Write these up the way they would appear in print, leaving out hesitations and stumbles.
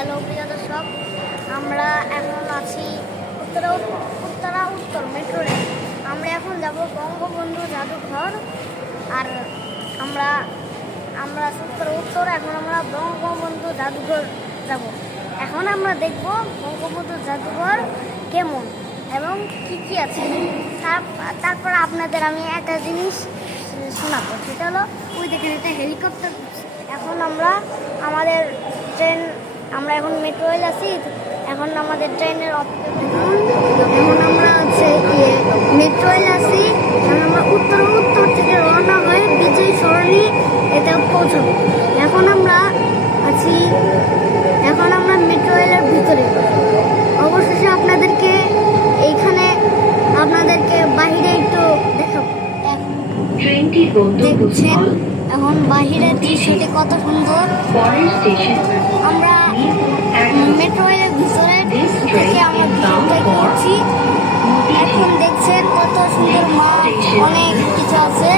Hello প্রিয় দর্শক, আমরা এখন আছি উত্তর মেট্রো রেল। আমরা এখন যাব বঙ্গবন্ধু জাদুঘর। আর আমরা আমরা উত্তর এখন আমরা বঙ্গবন্ধু জাদুঘর যাব। এখন আমরা দেখব বঙ্গবন্ধু জাদুঘর কেমন এবং কি কি আছে। তারপর আপনাদের আমি একটা জিনিস শোনাবো, সেটা হলো ওই দেখেন একটা হেলিকপ্টার। এখন আমরা এখন মেট্রো রেল আছি। এখন আমাদের ট্রেনের এখন আমরা মেট্রো রেল আছি। এখন আমরা উত্তর থেকে রওনা হয়ে বিজয় সরণি এটা পৌঁছাবো। এখন আমরা মেট্রো রেলের ভিতরে। অবশেষে আপনাদেরকে বাহিরে একটু দেখাবো। দেখছেন এখন বাহিরের দৃশ্যটি কত সুন্দর। আমরা মেট্রো রেলের ভিতরে থেকে আমরা ভিতরে করছি। এখন দেখছেন কত সুন্দর মাঠ, অনেক কিছু আছে।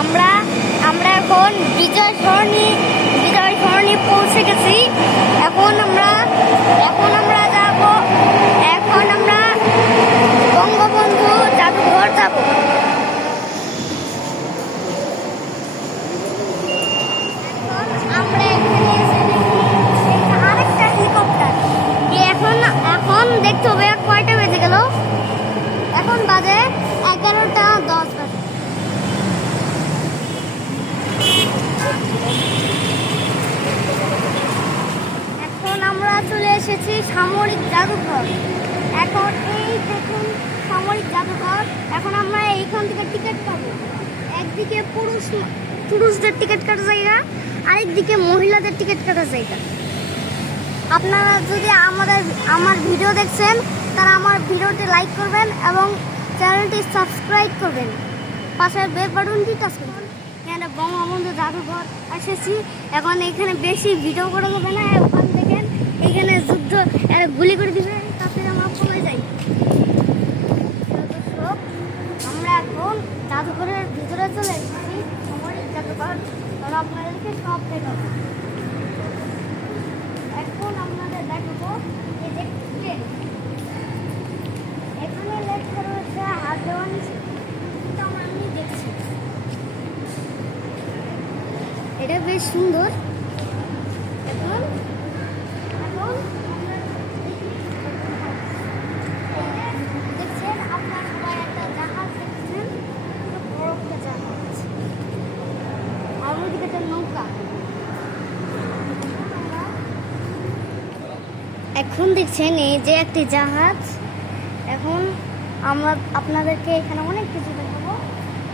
আমরা এখন বিজয় সরণি পৌঁছে গেছি। এখন আমরা যাব, এখন আমরা বঙ্গবন্ধু জাদুঘর যাব। আমরা আরেকটা হেলিকপ্টার। এখন দেখতে হবে কয়টা বেজে গেল। এখন বাজে 11:10 বাজে। এখন আমরা চলে এসেছি সামরিক জাদুঘর। এখন এই দেখুন সামরিক জাদুঘর। এখন আমরা এইখান থেকে টিকিট পাবো। একদিকে পুরুষদের টিকিট কাটার জায়গা, আরেকদিকে মহিলাদের টিকিট কাটার জায়গা। আপনারা যদি আমার ভিডিও দেখছেন, তারা আমার ভিডিওটি লাইক করবেন এবং চ্যানেলটি সাবস্ক্রাইব করবেন। পাশের বেল বাটনটি টাচ করবেন। এখানে বঙ্গবন্ধু জাদুঘর এসেছি। এখন এখানে বেশি ভিডিও করা যাবে না। ওখান থেকে এখানে যুদ্ধ গুলি করে দিবে, তারপরে আমরা পড়ে যাই। আমরা এখন জাদুঘরের ভিতরে চলে এসেছি। সামরিক জাদুঘর আপনাদেরকে সব দেখাবো। এখন আপনাদের দেখাবো এই যে ট্রেন। এখানে লেখা রয়েছে হাজওয়ান। আমি দেখছি এটা বেশ সুন্দর। এখন দেখছেন আপনারা সবাই একটা জাহাজ দেখছেন, বড় একটা জাহাজ। আর ওইদিকে একটা নৌকা। এখন দেখছেন এই যে একটি জাহাজ। এখন আমরা আপনাদেরকে এখানে অনেক কিছু দেখাবো।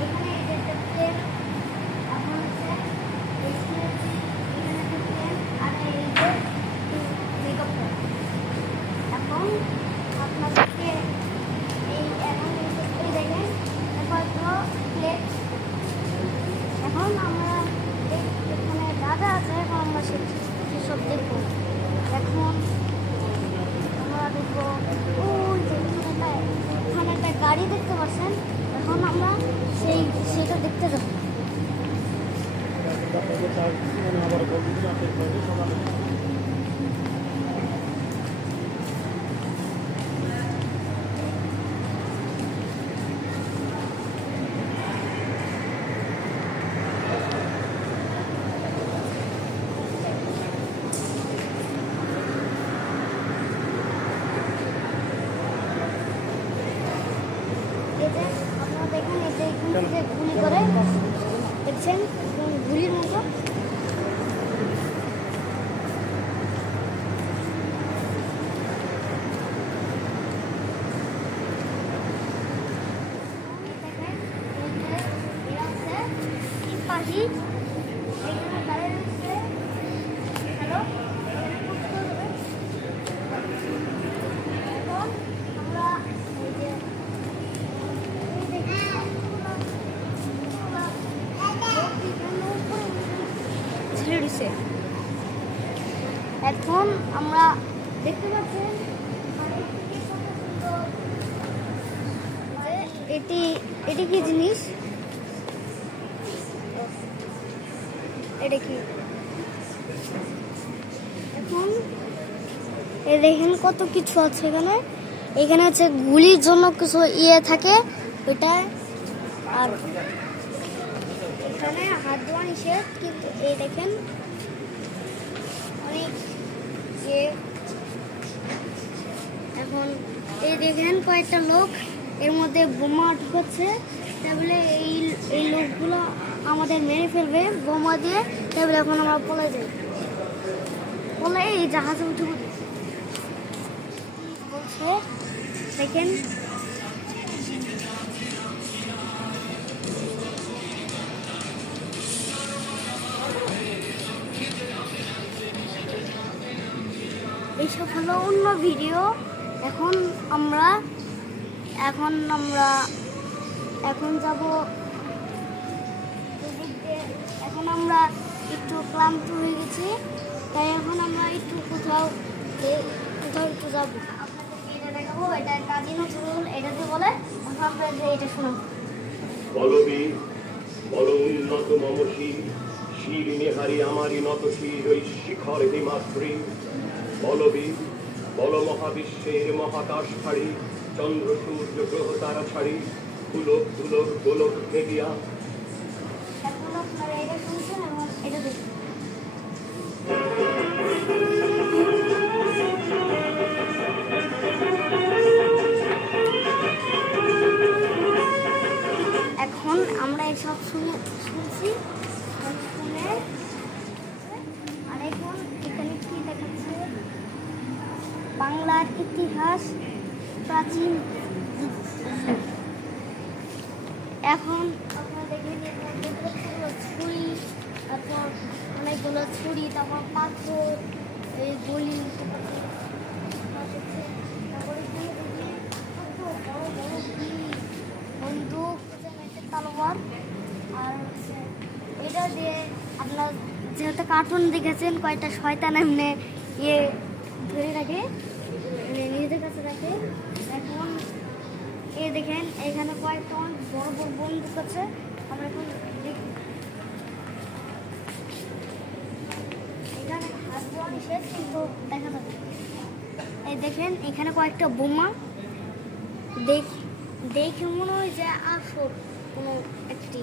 এখানে এই যে একটা ট্রেন, এখন হচ্ছে আর এই যে হেলিকপ্টার। এখন আপনাদেরকে এই দেখেন প্লেট। এখন আমরা এখানে দাদা আছে, এখন আমরা সেসব দেখবো। এখন আমরা দেখবো ওই যে এখানে একটা গাড়ি দেখতে পাচ্ছেন। এখন আমরা সেটা দেখতে যাবো। আপনারা দেখেন এখান থেকে গুলি করে দেখছেন গুলির মতো। সিপাহী এখানে দাঁড়িয়ে রয়েছে। হ্যালো, এখন আমরা এখন আমরা দেখতে পাচ্ছেন এটি কি জিনিস। এটা কি এখন এই দেখেন কত কিছু আছে এখানে। এখানে হচ্ছে গুলির জন্য কিছু ইয়ে থাকে ওইটা। আর এখানে হাত ধোয়া নিষেধ, কিন্তু এই দেখেন অনেক ইয়ে। এখন এই দেখেন কয়েকটা লোক এর মধ্যে বোমা ঢুকাচ্ছে, তাহলে এই লোকগুলো আমাদের মেরে ফেলবে বোমা দিয়ে। তাহলে এখন আমরা পলে যাই, বলে এই জাহাজে উঠে বলছে দেখেন এইসব হলো অন্য ভিডিও। এখন আমরা যাব এখন আমরা একটু ক্লান্ত হয়ে গেছি, তাই এখন আমরা একটু কোথাও একটু যাবো। আপনাদেরকে এটা দেখাবো, এটা কাজী নজরুল এটাতে বলে। আপনাদের এটা শোনাবো। বলবি বল উন্নত মমশী শির নেহারি আমারই নত শির ওই শিখর হিমাদ্রি। বলবি বল মহাবিশ্বের মহাকাশ ছাড়ি চন্দ্র সূর্য গ্রহ তারা ছাড়ি পুলক পুলক গোলক ভেদিয়া। এখন আপনারা এটা শুনছেন এবং এটা দেখুন। এখন আমরা এসব শুনছি শুনে, আর এখন এখানে কি দেখাচ্ছে বাংলার ইতিহাস প্রাচীন যুগ। এখন আপনারা দেখেন ছুরি, তারপর অনেকগুলো ছুরি, তারপর পাথর, এই গলি, তারপরে বড় বড় বন্দুক, তালোয়ার। আর এটা দিয়ে আপনার যেহেতু কার্টুন দেখেছেন কয়েকটা শয়তান এমনি ইয়ে ধরে রাখে, নিজেদের কাছে রাখে। এখন এ দেখেন এখানে কয়েকটা অনেক বড় বড় বন্দুক আছে। আমরা এখন দেখি এখানে হাত ধোয়া নিষেধ, কিন্তু দেখা যাবে। এই দেখেন এখানে কয়েকটা বোমা, দেখে মনে হয় যে আসল কোনো একটি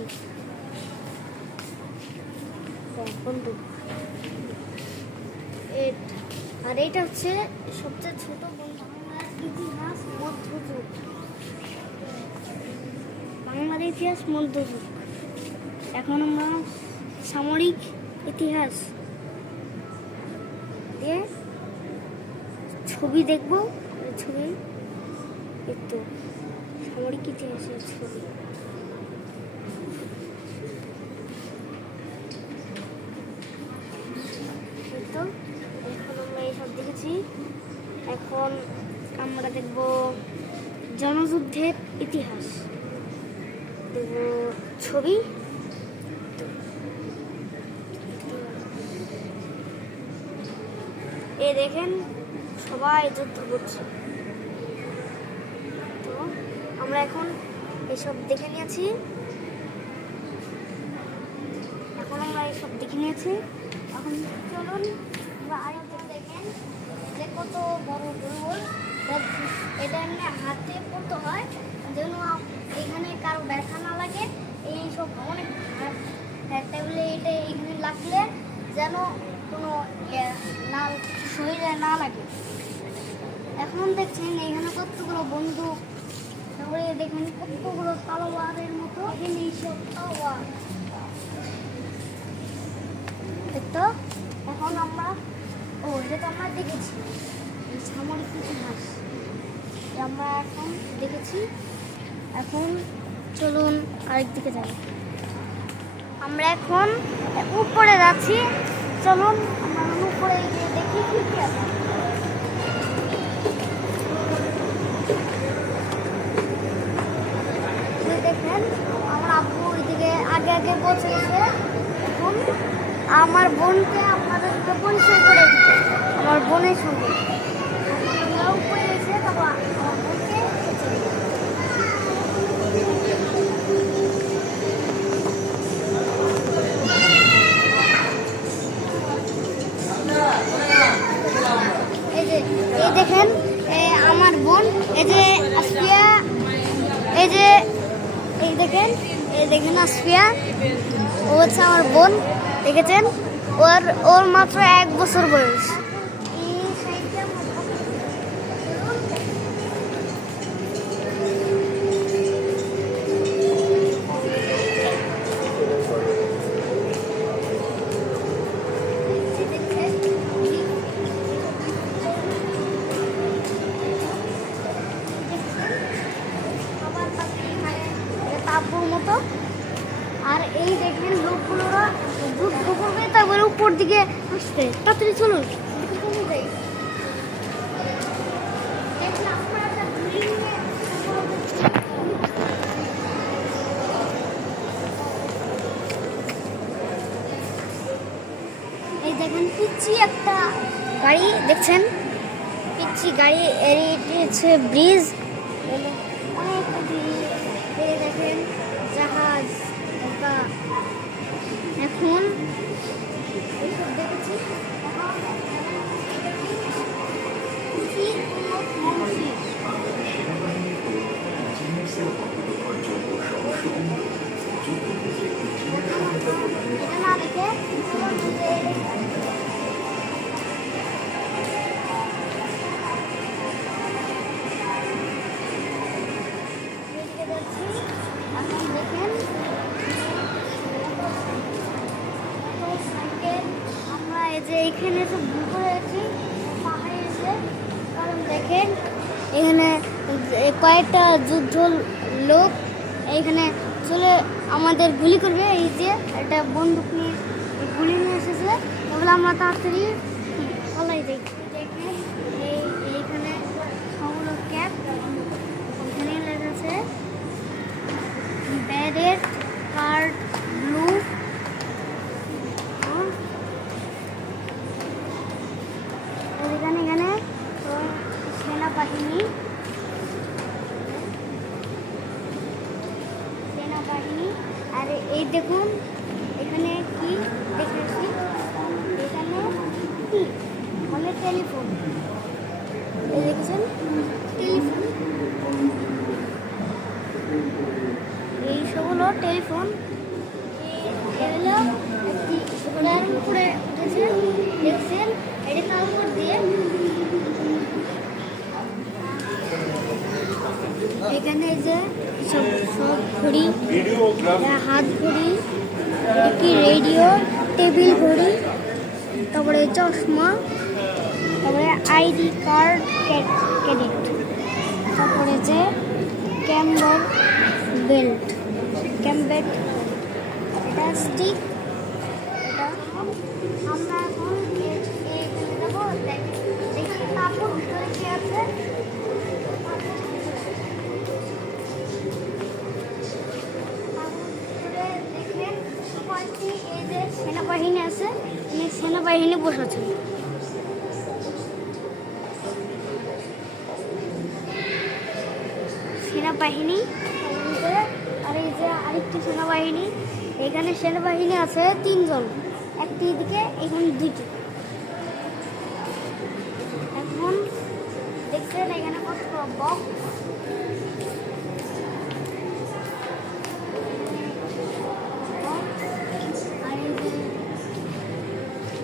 বন্দুক। আর এটা হচ্ছে সবচেয়ে ছোট বন্দুক। ইতিহাস মধ্যযুগ, বাংলার ইতিহাস মধ্যযুগ। এখন আমরা সামরিক ইতিহাস দিয়ে ছবি দেখব। ছবি একটু সামরিক ইতিহাসের ছবি। তো এখন আমরা এইসব দেখেছি। এখন আমরা দেখব জনযুদ্ধের ইতিহাস, দেখব ছবি। এই দেখেন সবাই যুদ্ধ করছে। তো আমরা এখন এসব দেখে নিয়েছি। এখন চলুন আমরা আরেকটা দেখেন যে কত বড় দুর্বল। এটা এমনি হাতে পড়তে হয় যেন এখানে কারো ব্যথা না লাগে। এই সব অনেক টেবিলে এটা এখানে লাগলে যেন কোনো না শরীরে না লাগে। এখন দেখছেন এখানে কতগুলো বন্দুক, তারপরে দেখেন কতগুলো তালোয়ারের মতো। এখানে এইসব তালোয়ার। তো এখন আমরা এটা তো আমরা দেখেছি সামরিক ইতিহাস, আমরা এখন দেখেছি। এখন চলুন আরেক দিকে যাই। আমরা এখন উপরে যাচ্ছি, চলুন আমরা উপরে গিয়ে দেখি কি কি আছে। দেখেন আমার আব্বু ওইদিকে আগে পৌঁছে গেছে। এখন আমার বোনকে আপনাদেরকে পরিচয় করে দিতে, আমার বোনের সঙ্গে উপরে এসে তারপর আমার বোনকে দেখেন, এই দেখেন আসফিয়া, ও হচ্ছে আমার বোন, দেখেছেন? ওর মাত্র 1 বছর বয়স। এই সাইডটা তাবুর মতো। আর এই দেখেন লোকগুলোরা যুদ্ধ করবে, তারপরে উপর দিকে আসছে। তাড়াতাড়ি চলুন, চলে যাই। এই দেখেন পিচ্ছি একটা গাড়ি দেখছেন, পিচ্ছি গাড়ি। এর এটি হচ্ছে ব্রিজ, অনেক এই দেখেন জাহাজ। এখন এইসব দেখেছি, কি উন্নত মনসির। এটা না দেখে এখন দেখেন আমরা এই যে এখানে সব ঘুরে হয়েছি পাহাড়ে এসে। কারণ দেখেন এখানে কয়েকটা যুদ্ধ লোক এখানে চলে আমাদের গুলি করবে। এই যে একটা বন্দুক নিয়ে গুলি নিয়ে এসেছে, ওগুলো আমরা তাড়াতাড়ি পালাই যাই। দেখেন এইখানে সবগুলো ক্যাপ, এখানে লেখা আছে ব্যারেট কার্ড ব্লু। এখানে সেনাবাহিনী, আর এই দেখুন এখানে কি দেখেছি, এখানে কি মানে টেলিফোন, এই দেখেছেন টেলিফোন, এই সবগুলো টেলিফোন। এগুলো ঘোড়ার উপরে উঠেছে দেখছেন, এটা তার উপর দিয়ে। এখানে যে সব ঘড়ি, হাত ঘড়ি, এটা কি রেডিও, টেবিল ঘড়ি, তারপরে চশমা, তারপরে আইডি কার্ড, ক্রেডিট, তারপরে যে ক্যাম্বার বেল্ট, এটা স্টিক। এটা আমরা এখন এখানে যাবো, দেখি তারপর ভিতরে কি আছে। সেনাবাহিনী আছে, সেনাবাহিনী বসেছে। সেনাবাহিনী, আর এই যে আরেকটি সেনাবাহিনী। এখানে সেনাবাহিনী আছে 3 জন, একটি দিকে, এখানে 2টি। এখন দেখছেন এখানে কত বক্স,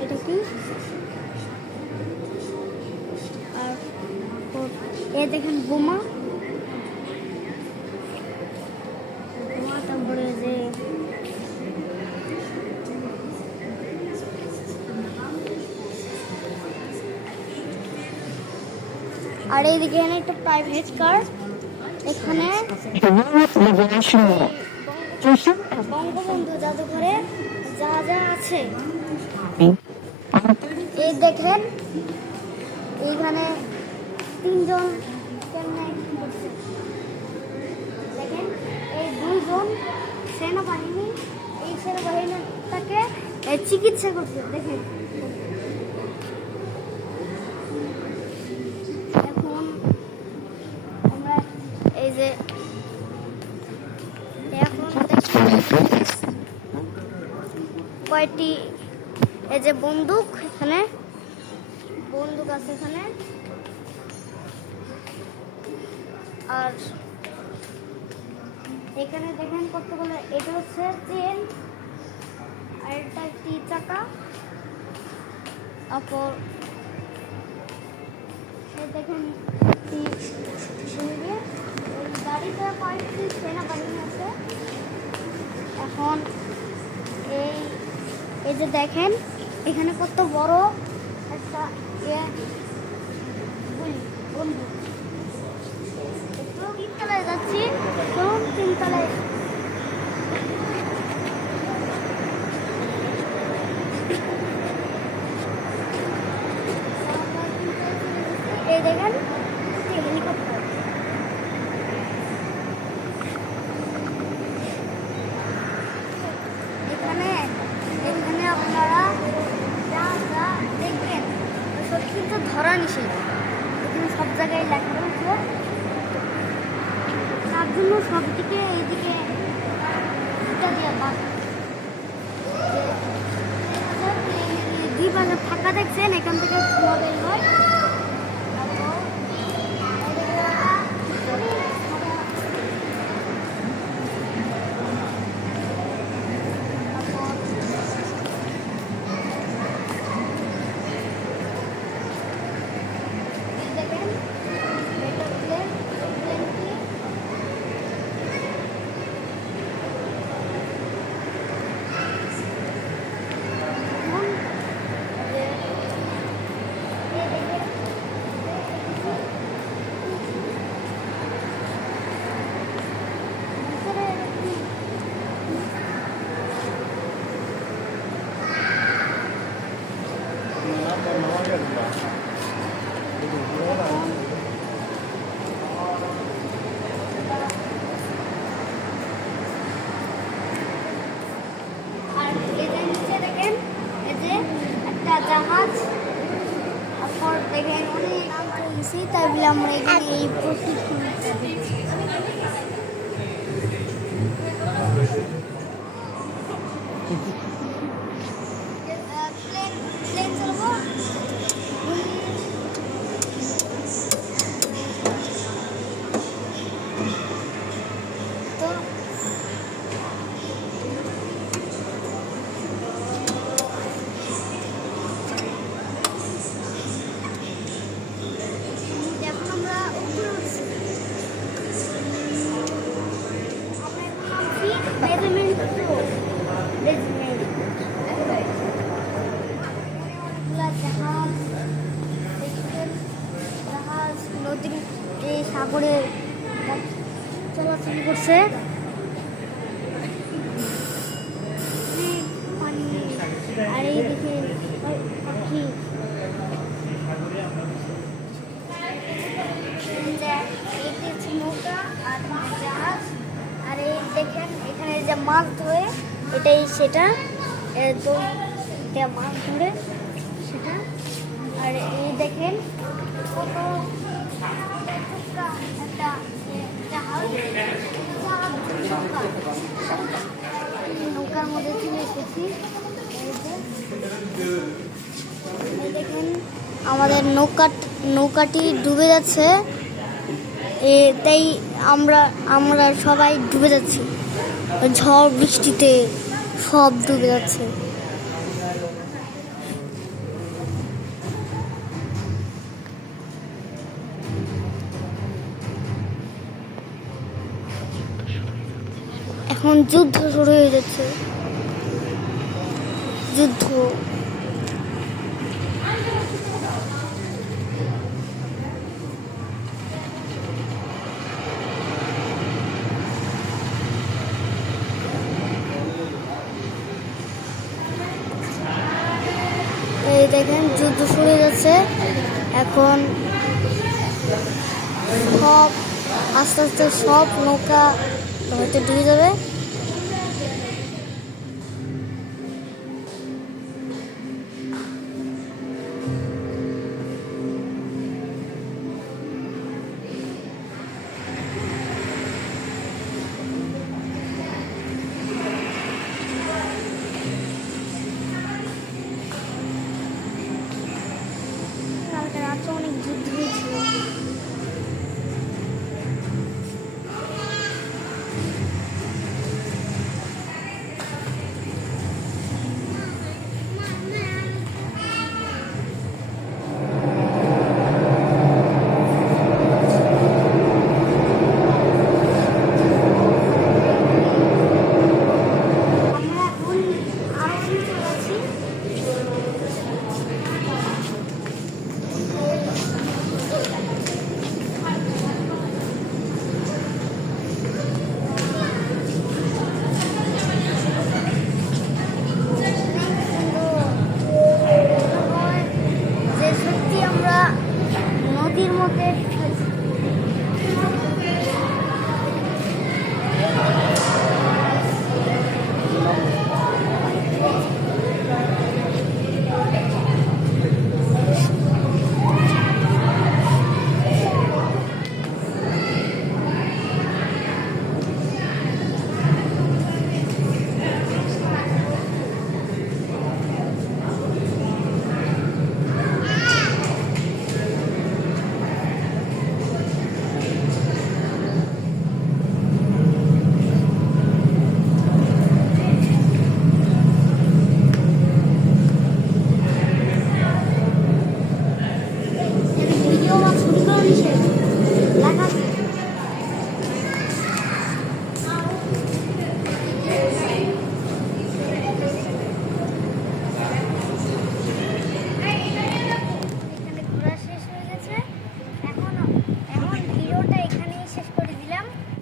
এটা কি, আর এ দেখেন বোমা, তারপরে যে আর এইদিকে এখানে একটা প্রাইভেট কার। এখানে বঙ্গবন্ধু জাদুঘরে যা যা আছে এই দেখেন। এইখানে 3 জন কেমনে করছে দেখেন, এই 2 জন সেনাবাহিনী, এই সেনাবাহিনীটাকে চিকিৎসা করছে দেখেন। এখন আমরা এই যে এখন কয়টি এই যে বন্দুক, এখানে বন্দুক আছে এখানে, আর এখানে দেখেন কতগুলো, এটা হচ্ছে চেন আর এটা একটি চাকা। তারপর এই দেখেন গাড়িতে কয়েকটি সেনাবাহিনী আছে। এখন এই যে দেখেন এখানে কত বড় একটা বন্ধু। একটু তিনতলায় যাচ্ছি, চলুন তিনতলায়। এই দেখেন হেলিকপ্টার। এখানে আপনারা যা যা দেখবেন সব কিন্তু ধরা নিষেধ। এখানে সব জায়গায় লেখা রয়েছে, তার জন্য সব দিকে এইদিকে দেওয়া বাদ। দুই পাশে ফাঁকা দেখছেন, এখান থেকে ধোঁয়া বের হয়। জাহাজ, তারপর দেখেন অনেক গেছি, তাই বলে আমরা এখানে এই প্রশিক্ষণ প্লেন চলবো। তো নদীর এই সাগরে চলাচল করছে, পানি। আর এই দিকে পাখি, নৌকা আর জাহাজ। আর এই দেখেন এখানে যে মাছ ধরে, এটাই সেটা মাছ ধরে সেটা। আর এই দেখেন কত একটা জাহাজ, নৌকার মধ্যে চলে এসেছি। এই দেখেন আমাদের নৌকাটি ডুবে যাচ্ছে, তাই আমরা সবাই ডুবে যাচ্ছি। ঝড় বৃষ্টিতে সব ডুবে যাচ্ছে। এখন যুদ্ধ শুরু হয়ে যাচ্ছে, যুদ্ধ। এই দেখেন যুদ্ধ শুরু হয়ে যাচ্ছে। এখন সব আস্তে আস্তে সব নৌকা হয়তো ডুবে যাবে।